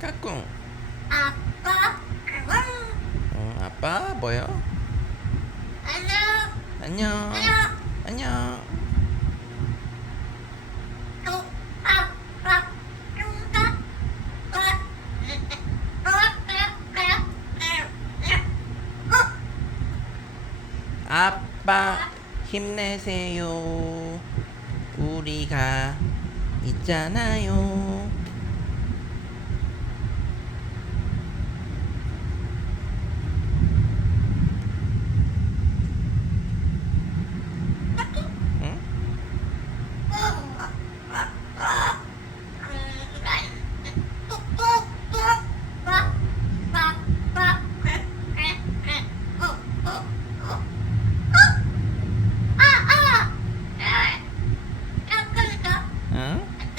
까꿍. 아빠 어, 아빠 뭐요? 안녕 안녕. 안녕 안녕. 또 아빠 뚱따 아빠 힘내세요. 우리가 있잖아요. 啊。